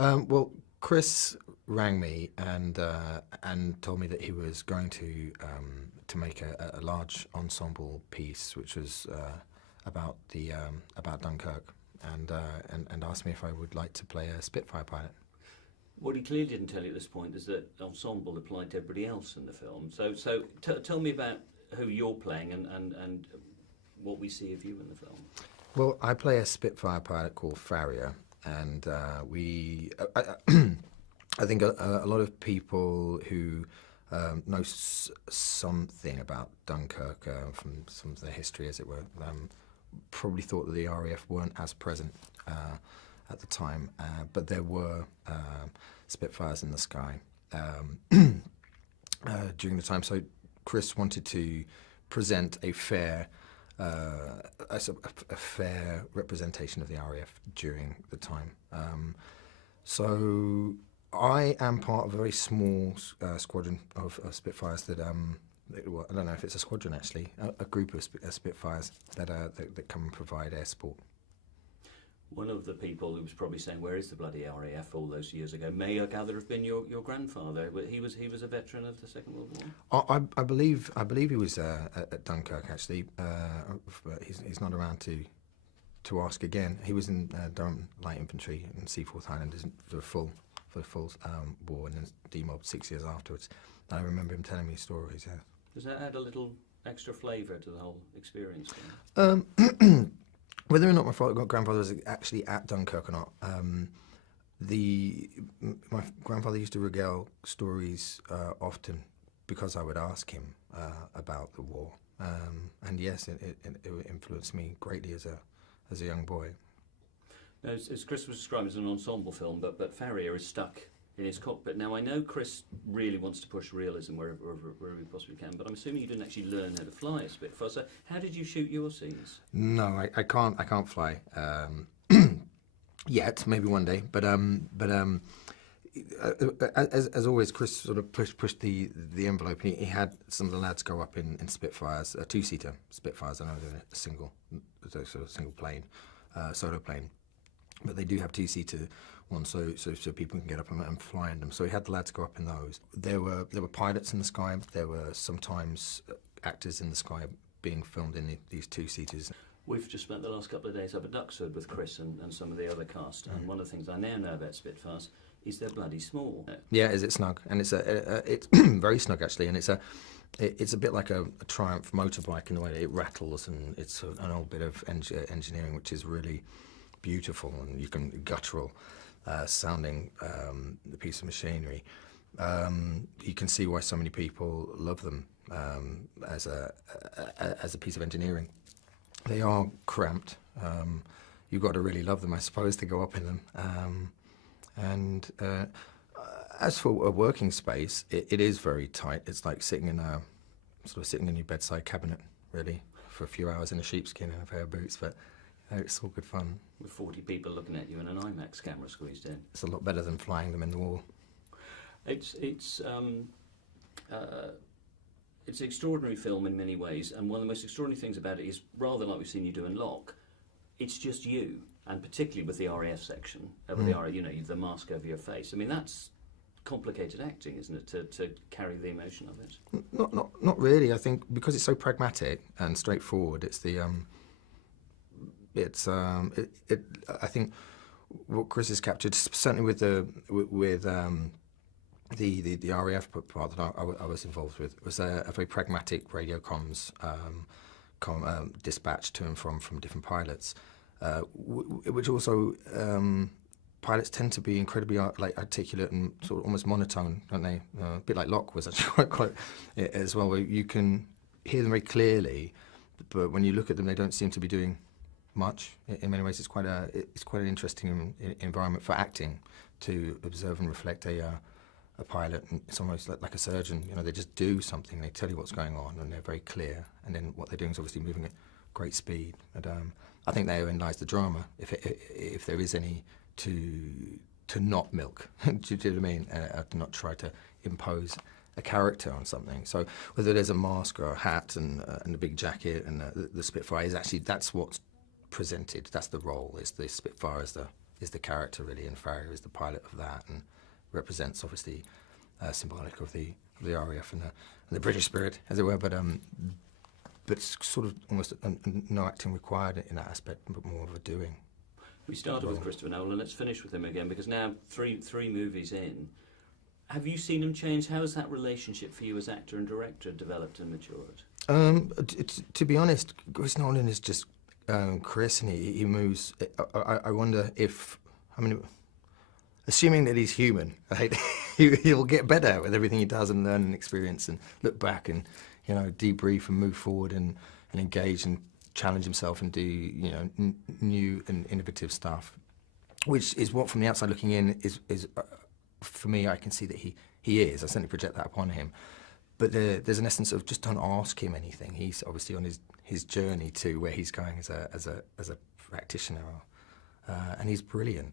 Well, Chris rang me and told me that he was going to make a large ensemble piece, which was about Dunkirk, and asked me if I would like to play a Spitfire pilot. What he clearly didn't tell you at this point is that ensemble applied to everybody else in the film. So tell me about who you're playing and what we see of you in the film. Well, I play a Spitfire pilot called Farrier, and I think a lot of people who know something about Dunkirk from some of their history, as it were, probably thought that the RAF weren't as present at the time, but there were Spitfires in the sky during the time. So Chris wanted to present a fair representation of the RAF during the time. So I am part of a very small squadron of Spitfires that I don't know if it's a squadron actually, a group of Spitfires that come and provide air support. One of the people who was probably saying, "Where is the bloody RAF?" all those years ago may, I gather, have been your grandfather. He was a veteran of the Second World War. I believe he was at Dunkirk actually, but he's not around to ask again. He was in Durham Light Infantry in Seaforth Highlanders for the full war, and then demobbed 6 years afterwards. I remember him telling me stories. Yeah. Does that add a little extra flavour to the whole experience? Whether or not my grandfather was actually at Dunkirk or not, my grandfather used to regale stories often because I would ask him about the war, and yes, it influenced me greatly as a young boy. Now, as Chris was describing, as an ensemble film, but Farrier is stuck in his cockpit. Now, I know Chris really wants to push realism wherever he possibly can, but I'm assuming you didn't actually learn how to fly a Spitfire. So how did you shoot your scenes? No, I can't fly yet. Maybe one day, but as always, Chris sort of pushed the envelope. He had some of the lads go up in Spitfires, two-seater Spitfires. I know they're a single plane, solo plane. But they do have two-seater ones, so people can get up and fly in them. So he had the lads go up in those. There were pilots in the sky. There were sometimes actors in the sky being filmed in these two-seaters. We've just spent the last couple of days up at Duxford with Chris and some of the other cast. And one of the things I now know about Spitfires is they're bloody small. Yeah, is it snug? And it's it's very snug actually, and it's a bit like a Triumph motorbike in the way that it rattles, and it's an old bit of engineering which is really beautiful, and you can guttural sounding the piece of machinery. You can see why so many people love them as a piece of engineering. They are cramped. You've got to really love them, I suppose, to go up in them. And as for a working space, it is very tight. It's like sitting in your bedside cabinet, really, for a few hours in a sheepskin and a pair of boots. But it's all good fun. With 40 people looking at you and an IMAX camera squeezed in. It's a lot better than flying them in the wall. It's an extraordinary film in many ways, and one of the most extraordinary things about it is, rather like we've seen you do in Locke, it's just you, and particularly with the RAF section, with the RAF, the mask over your face. I mean, that's complicated acting, isn't it, to carry the emotion of it? Not really. I think because it's so pragmatic and straightforward, it's the I think what Chris has captured, certainly with the RAF part that I was involved with, was a very pragmatic radio comms dispatch to and from different pilots, which also pilots tend to be incredibly articulate and sort of almost monotone, don't they? A bit like Locke was actually quite as well, where you can hear them very clearly, but when you look at them, they don't seem to be doing much. In many ways, it's quite an interesting environment for acting, to observe and reflect a pilot. And it's almost like a surgeon. They just do something. They tell you what's going on, and they're very clear. And then what they're doing is obviously moving at great speed. And I think therein lies the drama, if there is any, to not milk. Do you know what I mean? To not try to impose a character on something. So whether there's a mask or a hat and a big jacket and the Spitfire is actually, that's what's presented. That's the role. Is the Spitfire as the is the character really, and Farrier is the pilot of that, and represents obviously symbolic of the RAF and the British spirit, as it were. But it's sort of almost no acting required in that aspect, but more of a doing. We started with Christopher Nolan. Let's finish with him again, because now three movies in, have you seen him change? How has that relationship for you as actor and director developed and matured? To be honest, Chris Nolan is just Chris, and he moves. I wonder if, I mean, assuming that he's human, right, he'll get better with everything he does and learn and experience and look back and, you know, debrief and move forward and engage and challenge himself and do, you know, new and innovative stuff, which is what from the outside looking in is for me, I can see that he is. I certainly project that upon him. But there's an essence of just don't ask him anything. He's obviously on his journey to where he's going as a practitioner, and he's brilliant.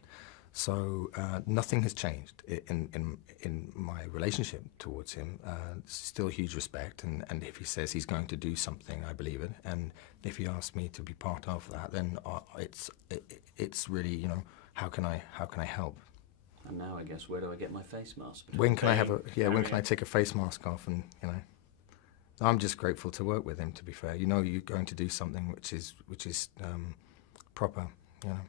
So nothing has changed in my relationship towards him. Still huge respect, and if he says he's going to do something, I believe it. And if he asks me to be part of that, then it's really, you know, how can I help? And now I guess, where do I get my face mask? When can I take a face mask off? And, you know, I'm just grateful to work with him. To be fair, you know, you're going to do something which is proper, you know.